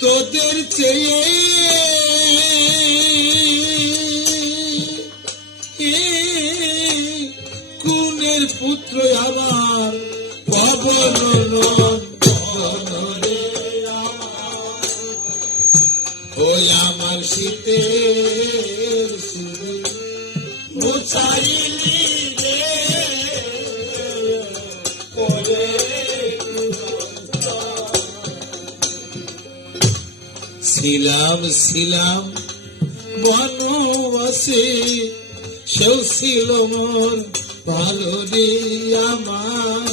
তোদের চেয়ে কুনের পুত্র আমার পবন ওই আমার শীতের মুছাইলি রে ছিলাম ছিলাম বনবাসে সেও ছিল মোর ভালো রে আমার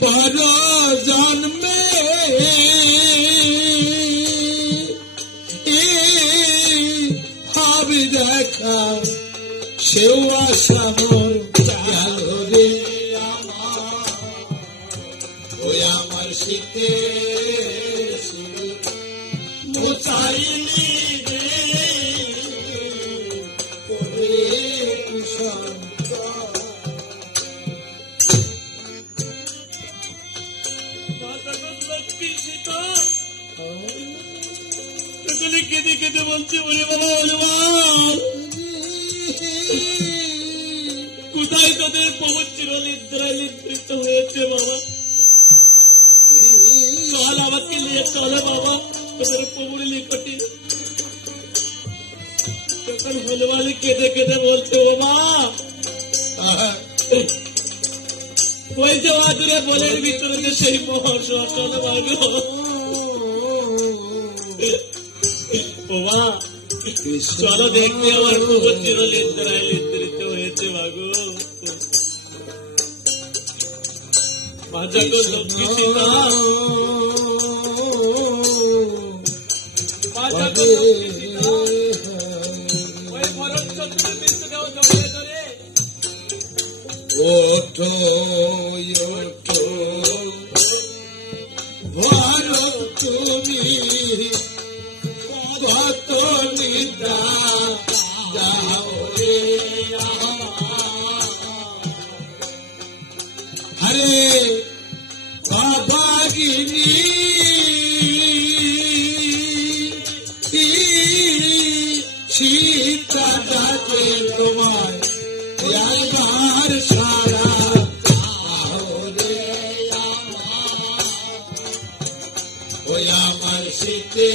পর জন্মে হবে দেখা সেও আশা মোর গেল রে আমার ওই আমার শীতে মোছাইলি রে কুসন্ত কেঁদে কেঁদে বলছে ওরে বাবা ওরে কোথায় তোদের প্রভু চিরনিদ্রায় নিদ্রিত হয়েছে বাবা চল আমাকে নিয়ে চলে বাবা তোদের প্রভুর নিকটে তখন হনুমালি কেঁদে কেঁদে বলছে ও মা ওই যে আদুরে বলের ভিতরে যে সেই মহর্ষ চলে মাগো ও মা চলো দেখতে আমার প্রভু চিরনিদ্রায় নিদ্রিত হয়েছে মাগো মা যখন লক্ষ্মী সীতা ওঠো ওঠো ভারত তুমি কত নিদ্রা যাও রে আরে ভাগিনী সীতা ডাকে তোমায় একবার সারা ওই আমার শীতে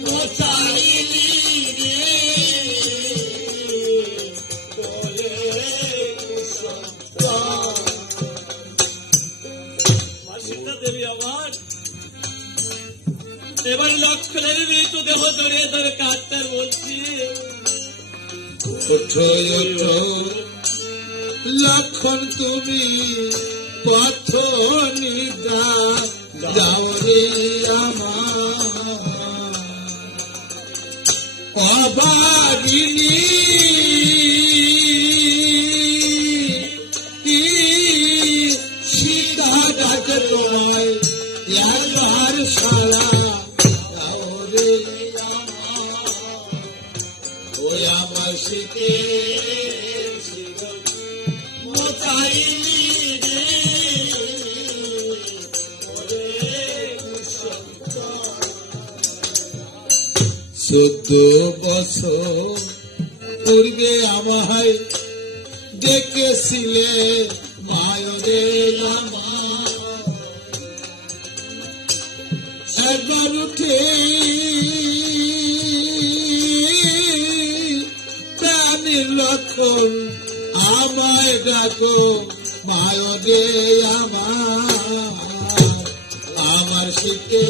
মোছাইলি সীতা দেবী আমার এবার লক্ষণের মৃত্যু দেহ ধরে ধরে কাঁদতে বলছি ওঠো ওঠো লক্ষণ তুমি পথ নিদ্রা যাও রে আমার অবাগিনী সীতা ডাকে তোমায় একবার সারা যাও রে ওই আমার শীতে মোছাইলি রে 14 বছর পূর্বে আমায় ডেকেছিলে মায়রে আমার একবার উঠে প্রাণীর লক্ষণ আমায় ডাকো মায়রে আমার শীতে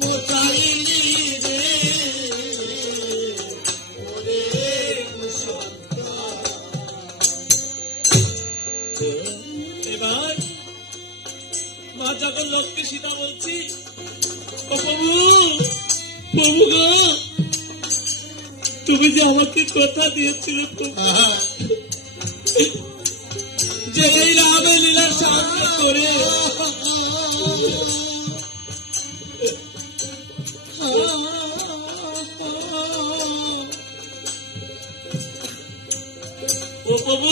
মোছাইলি রে এবার মা যখন লক্ষ্মী সীতা বলছি ও প্রভু প্রভু গো তুমি যে আমাকে কথা দিয়েছিলে যে এই রামের লীলা সাহায্য করে ও প্রভু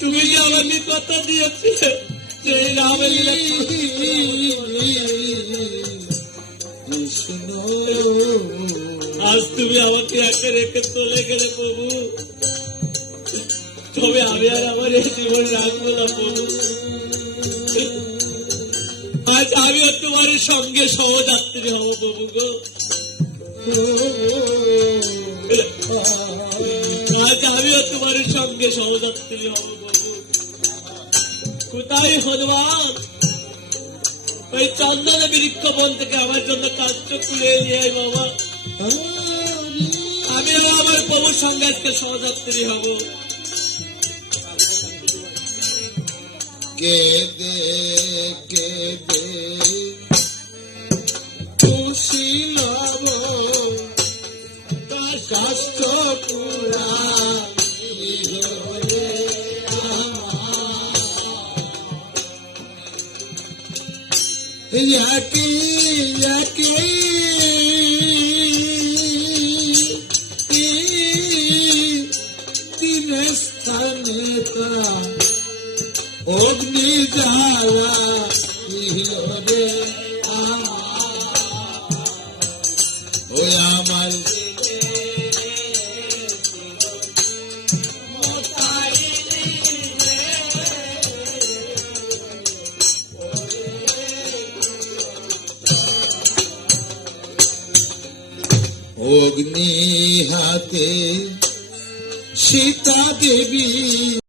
তুমি যে আমাকে কথা দিয়েছিলে যে এই রামের লীলা কৃষ্ণ আজ তুমি আমাকে একে রেখে চলে গেলে প্রভু, তবে আমি আর আমার এই জীবন রাখবো না প্রভু। আজ আমিও তোমার সঙ্গে সহযাত্রী হব প্রভু গো। আজ আমিও তোমার সঙ্গে সহযাত্রী হব প্রভু। কোথায় হনুমান ওই চন্দন বৃক্ষ বন থেকে আমার জন্য কাষ্ট খুলে নিয়ে আয় বাবা। আমি আমার প্রভুর সঙ্গে আজকে সহযাত্রী হব। কেদে কেদে খুশি লব কাষ্ট পুরা याके याके तीन स्थाने का अग्नि ज्वाला रे ओ আমার অগ্নি হাতে সীতা দেবী